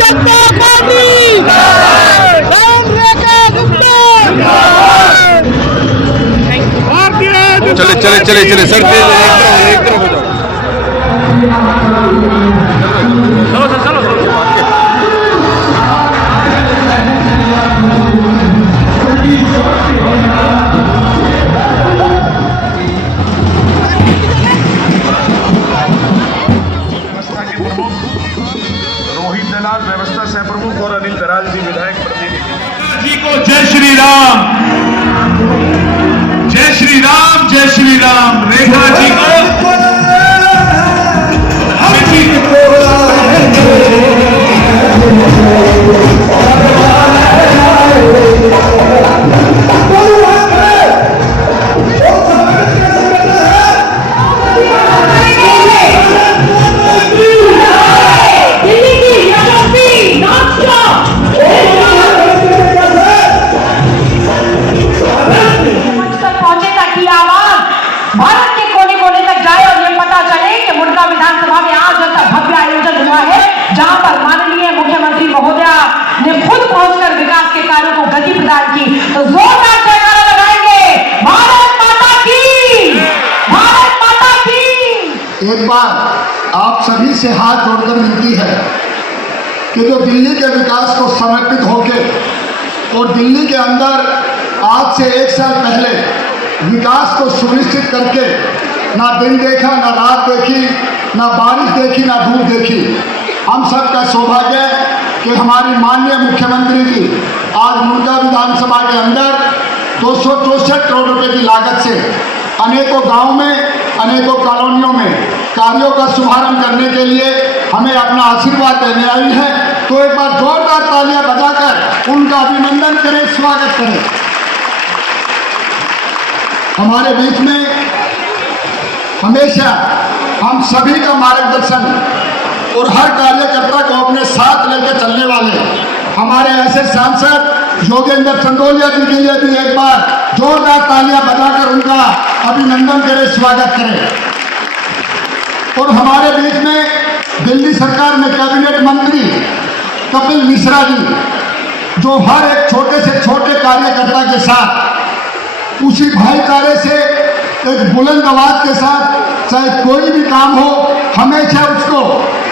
जनता party चले चले चले चले सर एक तरफ हो जाओ। चलो सर चलो रोहित दलाल व्यवस्था सह प्रमुख और अनिल दराज जी विधायक प्रतिनिधि जी को जय श्री राम, जय श्री राम, जय श्री राम। रेखा जी को जहां पर माननीय मुख्यमंत्री महोदया ने खुद पहुंचकर विकास के कार्यों को गति प्रदान की। तो जोरदार जयकारा लगाएंगे। भारत माता की, भारत माता की। एक बार आप सभी से हाथ जोड़कर विनती है कि जो दिल्ली के विकास को समर्पित होके और दिल्ली के अंदर आज से 1 साल पहले विकास को सुनिश्चित करके ना दिन देखा, ना रात देखी, ना बारिश देखी, ना धूप देखी, हम सबका सौभाग्य है कि हमारी माननीय मुख्यमंत्री जी आज मुर्गा विधानसभा के अंदर 264 करोड़ रुपए की लागत से अनेकों गांव में, अनेकों कॉलोनियों में कार्यों का शुभारंभ करने के लिए हमें अपना आशीर्वाद देने आई है। तो एक बार जोरदार तालियां बजाकर उनका अभिनंदन करें, स्वागत करें। हमारे बीच में हमेशा हम सभी का मार्गदर्शन और हर कार्यकर्ता को अपने साथ लेकर चलने वाले हमारे ऐसे सांसद योगेंद्र चंदोलिया जी के लिए भी एक बार जोरदार तालियां बजाकर उनका अभिनंदन करें, स्वागत करें। और हमारे बीच में दिल्ली सरकार में कैबिनेट मंत्री कपिल मिश्रा जी, जो हर एक छोटे से छोटे कार्यकर्ता के साथ उसी भाईचारे से एक बुलंद आवाज के साथ चाहे कोई भी काम हो हमेशा उसको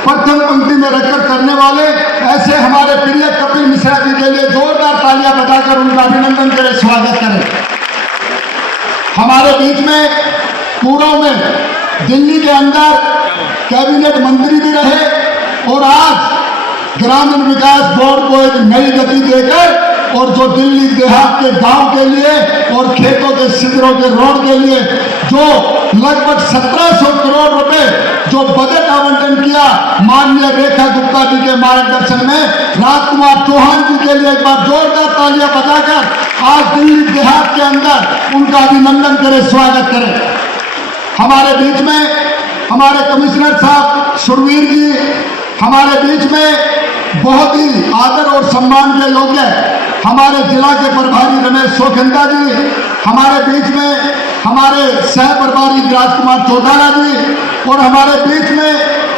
प्रथम पंक्ति में रखकर करने वाले ऐसे हमारे प्रिय कपिल मिश्रा जी के लिए जोरदार तालियां बजाकर उनका अभिनंदन करें, स्वागत करें। हमारे बीच में पूर्व में दिल्ली के अंदर कैबिनेट मंत्री भी रहे और आज ग्रामीण विकास बोर्ड को एक नई गति देकर और जो दिल्ली देहात के गांव के लिए और खेतों के शिविरों के रोड के लिए जो लगभग 1700 करोड़ रुपए जो बजट आवंटन किया माननीय रेखा गुप्ता जी के मार्गदर्शन में, राजकुमार चौहान जी के लिए एक बार जोरदार तालियां बजाकर आज दिल्ली देहात के अंदर उनका अभिनंदन करें, स्वागत करें। हमारे बीच में हमारे कमिश्नर साहब सुरवीर जी, हमारे बीच में बहुत ही आदर और सम्मान के योग्य हमारे जिला के प्रभारी रमेश सोखंदा जी, हमारे बीच में हमारे सह प्रभारी राजकुमार चौटाला जी और हमारे बीच में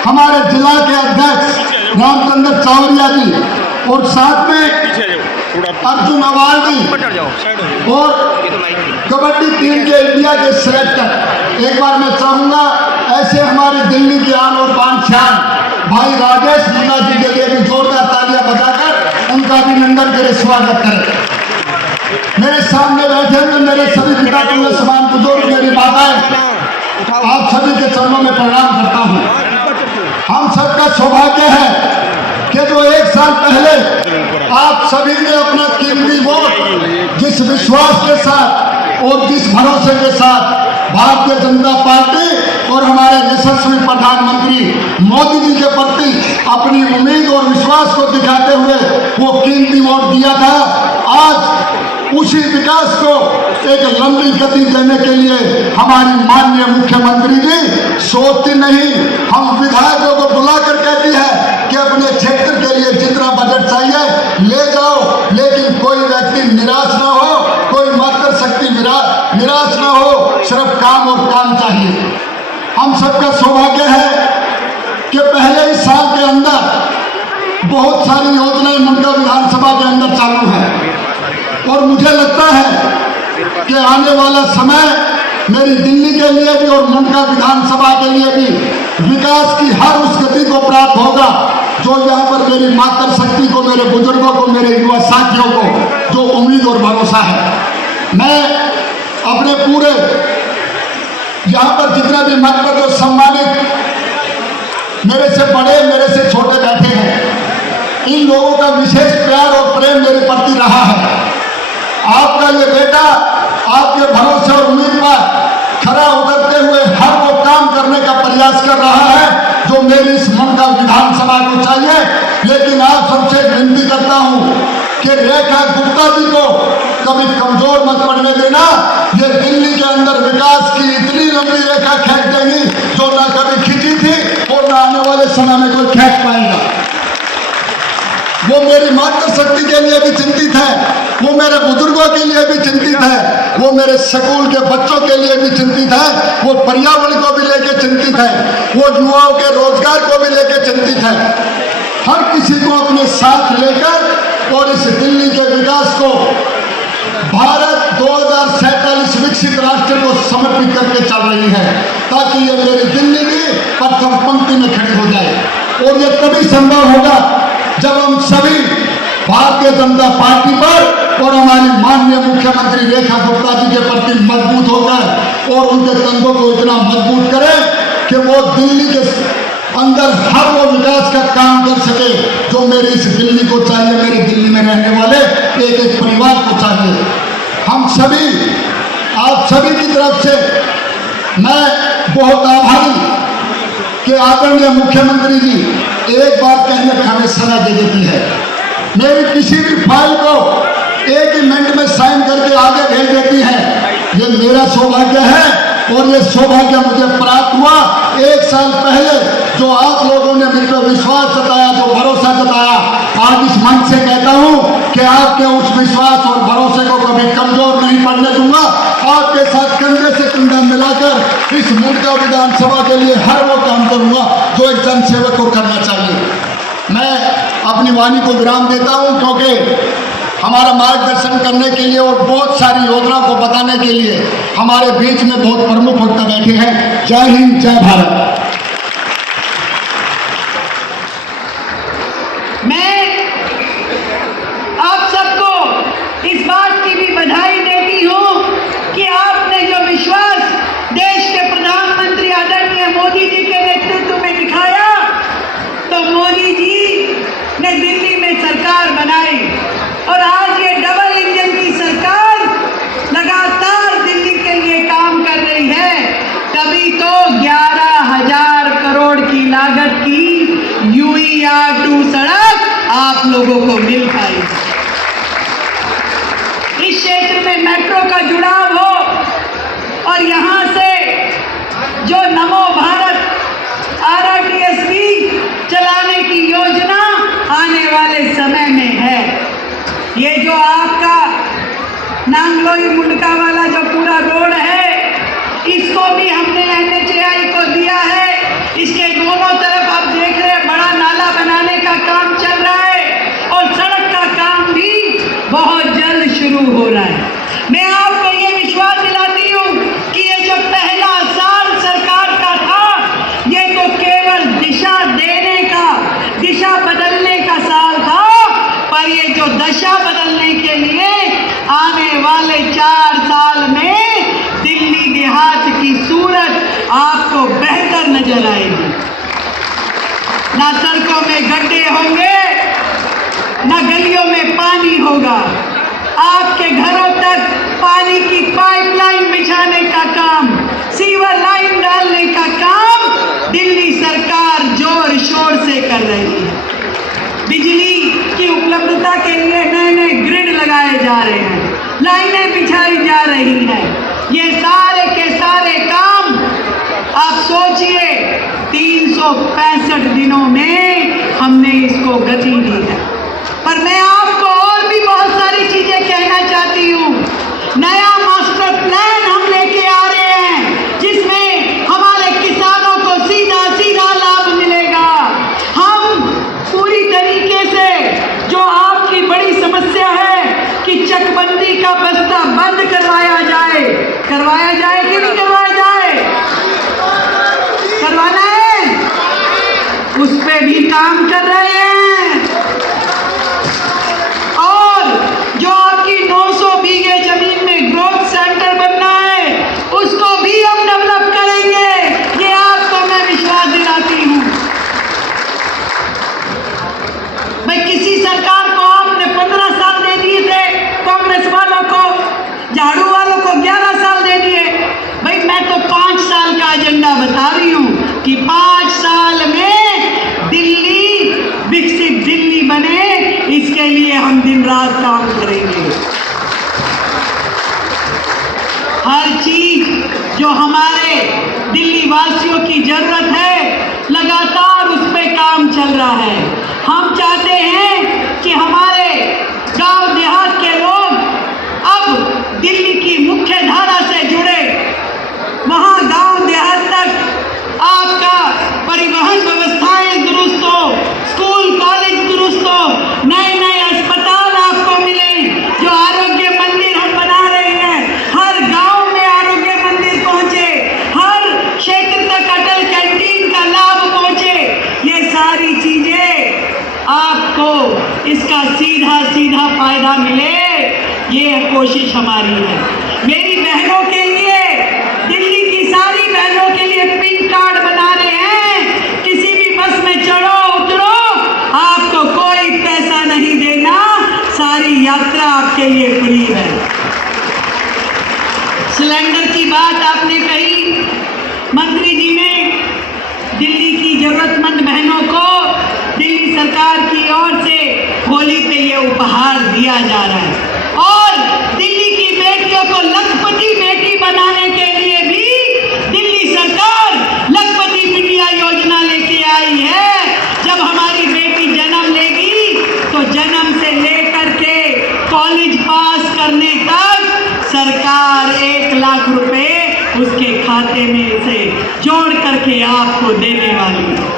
हमारे जिला के अध्यक्ष रामचंद्र चावरिया जी और साथ में अर्जुन अवाल जी और कबड्डी टीम के इंडिया के सिलेक्टर। एक बार मैं चाहूंगा ऐसे हमारे दिल्ली के आन और बान शान भाई राजेश मीना जी के लिए भी जोरदार तालियां बजाकर उनका अभिनंदन करें, स्वागत करें। मेरे सामने बैठे हुए मेरे सभी पिता के समान बुजुर्ग, मेरी माताएं, आप सभी के चरणों में प्रणाम करता हूं। हम सबका सौभाग्य है कि जो 1 साल पहले आप सभी ने अपना कीमती वोट जिस विश्वास के साथ और जिस भरोसे के साथ भारतीय जनता पार्टी और हमारे यशस्वी प्रधानमंत्री मोदी जी के प्रति अपनी उम्मीद और विश्वास को दिखाते हुए वो कीमती वोट दिया था, आज उसी विकास को एक लंबी गति देने के लिए हमारी माननीय मुख्यमंत्री जी सोचती नहीं, हम विधायकों को बुलाकर कहती है कि अपने क्षेत्र के लिए जितना बजट चाहिए ले जाओ, लेकिन कोई व्यक्ति निराश ना हो, कोई मातृशक्ति निराश ना हो, सिर्फ काम और काम चाहिए। हम सबका सौभाग्य है कि पहले ही साल के अंदर बहुत सारी योजनाएं मुंडका विधानसभा के अंदर चालू है और मुझे लगता है कि आने वाला समय मेरी दिल्ली के लिए भी और मुंडका विधानसभा के लिए भी विकास की हर उस गति को प्राप्त होगा जो यहाँ पर मेरी मातृ शक्ति को, मेरे बुजुर्गों को, मेरे युवा साथियों को जो उम्मीद और भरोसा है। मैं अपने पूरे यहाँ पर जितने भी मंच पर जो सम्मानित मेरे से बड़े, मेरे से छोटे बैठे हैं, इन लोगों का विशेष प्यार और प्रेम मेरे प्रति रहा है। आपका ये बेटा आपके भरोसे और उम्मीद पर खरा उतरते हुए हर वो काम करने का प्रयास कर रहा है जो मेरी इस मुंडका विधानसभा को चाहिए। लेकिन आप सबसे विनती करता हूं कि रेखा गुप्ता जी को कभी कमजोर मत पड़ने देना। ये दिल्ली के अंदर विकास की इतनी लंबी रेखा खींच देंगी जो ना कभी खींची थी और ना आने वाले समय में कोई खींच पाएगा। वो मेरी मातृशक्ति के लिए भी चिंतित है, वो मेरे बुजुर्गों के लिए भी चिंतित है, वो मेरे स्कूल के बच्चों के लिए भी चिंतित है, वो पर्यावरण को भी लेकर चिंतित है, वो युवाओं के रोजगार को भी लेकर चिंतित है। हर किसी को अपने साथ लेकर और इस दिल्ली के विकास को भारत 2047 विकसित राष्ट्र को समर्पित करके चल रही है ताकि ये मेरी दिल्ली भी प्रथम पंक्ति में खड़ी हो जाए। और ये तभी संभव होगा जब हम सभी भारतीय जनता पार्टी पर और हमारी माननीय मुख्यमंत्री रेखा गुप्ता जी के प्रति मजबूत होकर और उनके कंधों को इतना मजबूत करें कि वो दिल्ली के अंदर हर वो विकास का काम कर सके जो मेरी इस दिल्ली को चाहिए, मेरी दिल्ली में रहने वाले एक एक परिवार को चाहिए। हम सभी, आप सभी की तरफ से मैं बहुत आभारी कि आदरणीय मुख्यमंत्री जी एक बात कहने पे हमें सलाह दे देती है। मेरी किसी भी फाइल को एक ही मिनट में साइन करके आगे भेज देती है। ये मेरा सौभाग्य है और ये सौभाग्य मुझे प्राप्त हुआ 1 साल पहले जो आप लोगों ने मुझ पर विश्वास जताया, जो भरोसा जताया। आज इस मंच से कहता हूं कि आपके उस विश्वास और भरोसे को कभी कमजोर नहीं पड़ने दूंगा। आपके साथ कंधे से कंधा मिलाकर इस मुंडका विधानसभा के लिए हर वो काम करूंगा जो एक जनसेवक को करना चाहिए। मैं अपनी वाणी को विराम देता हूं क्योंकि हमारा मार्गदर्शन करने के लिए और बहुत सारी योजनाओं को बताने के लिए हमारे बीच में बहुत प्रमुख वक्ता बैठे हैं। जय हिंद, जय भारत। मैं आप सबको इस बात की भी बधाई देती हूं कि आपने जो विश्वास देश के प्रधानमंत्री आदरणीय मोदी जी के नेतृत्व में दिखाया, तो मोदी जी ने दिल्ली में सरकार बनाई और आज ये डबल इंजन की सरकार लगातार दिल्ली के लिए काम कर रही है। तभी तो 11,000 करोड़ की लागत की UER-2 सड़क आप लोगों को मिल पाई। इस क्षेत्र में मेट्रो का जुड़ाव हो और यहाँ से जो नमो भारत RRTSB चलाने की योजना आने वाले समय में है। ये जो आपका नांगलोई मुंडका वाला जो पूरा रोड है, इसको भी हमने NHAI को दिया है। इसके दोनों तरफ आप देख रहे हैं बड़ा नाला बनाने का काम चल रहा है और सड़क का काम भी बहुत जल्द शुरू हो रहा है। मैं आपको ये विश्वास दिलाती हूँ कि ये जो पहला साल सरकार का था, ये तो केवल दिशा देने का, दिशा बदलने का साल था, पर ये जो दशा बदलने के लिए आने वाले 4 साल में दिल्ली देहात की सूरत आपको बेहतर नजर आएगी। ना सड़कों में गड्ढे होंगे, ना गलियों में पानी होगा। आपके घरों तक पानी की पाइपलाइन बिछाने का काम, सीवर लाइन डालने का काम दिल्ली सरकार जोर शोर से कर रही है। बिजली की उपलब्धता के लिए नए नए ग्रिड लगाए जा रहे हैं, लाइनें बिछाई जा रही हैं। ये सारे के सारे काम आप सोचिए 365 दिनों में हमने इसको गति दी है। पर मैं आपको और भी बहुत सारी चीजें कहना चाहती हूँ। नया मास्टर प्लान हम लेके आ रहे हैं जिसमें हमारे किसानों को सीधा सीधा लाभ मिलेगा। हम पूरी तरीके से समस्या है कि चकबंदी का बस्ता बंद करवाया जाए। करवाया जाए कि नहीं करवाया जाए? करवाना है, उस पे भी काम कर रहे हैं। और जो आपकी 900 बीघे जमीन में ग्रोथ सेंटर बनना है, उसको भी हम डेवलप करेंगे, ये आपको मैं विश्वास दिलाती हूँ। भाई किसी सरकार को आपने 15 साल दे दिए थे, कांग्रेस वालों को, झाड़ू वालों को 11 साल दे दिए। भाई मैं तो 5 साल का एजेंडा बता रही हूँ कि 5 साल में दिल्ली विकसित दिल्ली बने, इसके लिए हम दिन रात काम करेंगे। हर चीज जो हमारे दिल्ली वासियों की जरूरत है, लगातार उस पे काम चल रहा है। हम चाहते हैं कि हमारे गांव देहात के लोग अब दिल्ली की मुख्य धारा से जुड़े, वहां गांव देहात तक आपका परिवहन व्यवस्थाएं दुरुस्त हो, स्कूल कॉलेज दुरुस्त हो, नए नए अस्पताल आपको मिले। जो आरोग्य मंदिर हम बना रहे हैं, हर गांव में आरोग्य मंदिर पहुंचे, हर क्षेत्र तक अटल कैंटीन का लाभ पहुंचे। ये सारी चीजें आपको इसका सीधा सीधा फायदा मिले, ये कोशिश हमारी है। मेरी बहनों के लिए, दिल्ली की सारी बहनों के लिए पिन कार्ड बना रहे हैं। किसी भी बस में चढ़ो उतरो, आपको कोई पैसा नहीं देना, सारी यात्रा आपके लिए फ्री है। सिलेंडर की बात आपने कही, मंत्री जी ने दिल्ली की जरूरतमंद बहनों को दिल्ली सरकार की ओर से होली पे ये उपहार दिया जा रहा है। और दिल्ली की बेटियों को लखपति बेटी बनाने के लिए भी दिल्ली सरकार लखपति बिटिया योजना लेके आई है। जब हमारी बेटी जन्म लेगी तो जन्म से लेकर के कॉलेज पास करने तक सरकार 1 लाख रुपए उसके खाते में से जोड़ करके आपको देने वाली है।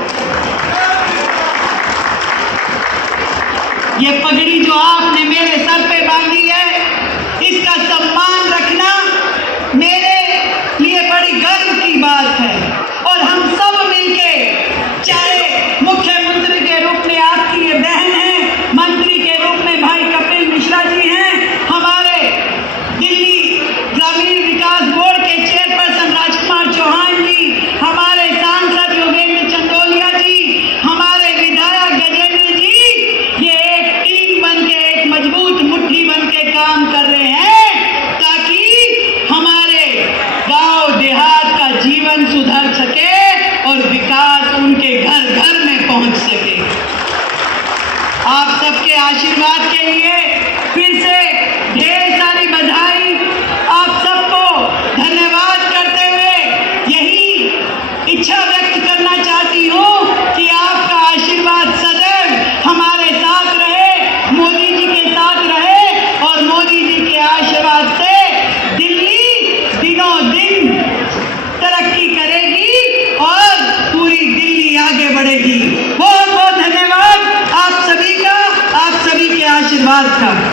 ये पगड़ी जो आपने मेरे सर पे बांधी है, इसका सम्मान रखना मेरे लिए बड़ी गर्व की बात है। और हम सब मिलके, चाहे मुख्यमंत्री के रूप में आपकी ये बहन है, मंत्री के रूप में भाई कपिल मिश्रा जी हैं, हमारे दिल्ली ग्रामीण विकास बोर्ड के चेयरपर्सन राजकुमार चौहान जी, हमारे सांसद योगेंद्र चंदोलिया जी, हमारे विधायक गजेंद्र जी, ये एक टीम बनके, एक मजबूत मुट्ठी बनके काम कर रहे हैं ताकि हमारे गांव देहात का जीवन सुधर सके और विकास उनके घर घर में पहुंच सके। आप सबके आशीर्वाद के लिए फिर से ढेर सारी बधाई, आप सबको धन्यवाद करते हुए यही इच्छा व्यक्त करना चाहती हूँ कि आपका आशीर्वाद सदैव हमारे साथ रहे, मोदी जी के साथ रहे। और मोदी जी के आशीर्वाद से दिल्ली दिनों दिन तरक्की करेगी और पूरी दिल्ली आगे बढ़ेगी। बहुत बहुत धन्यवाद आप सभी का, आप सभी के आशीर्वाद का।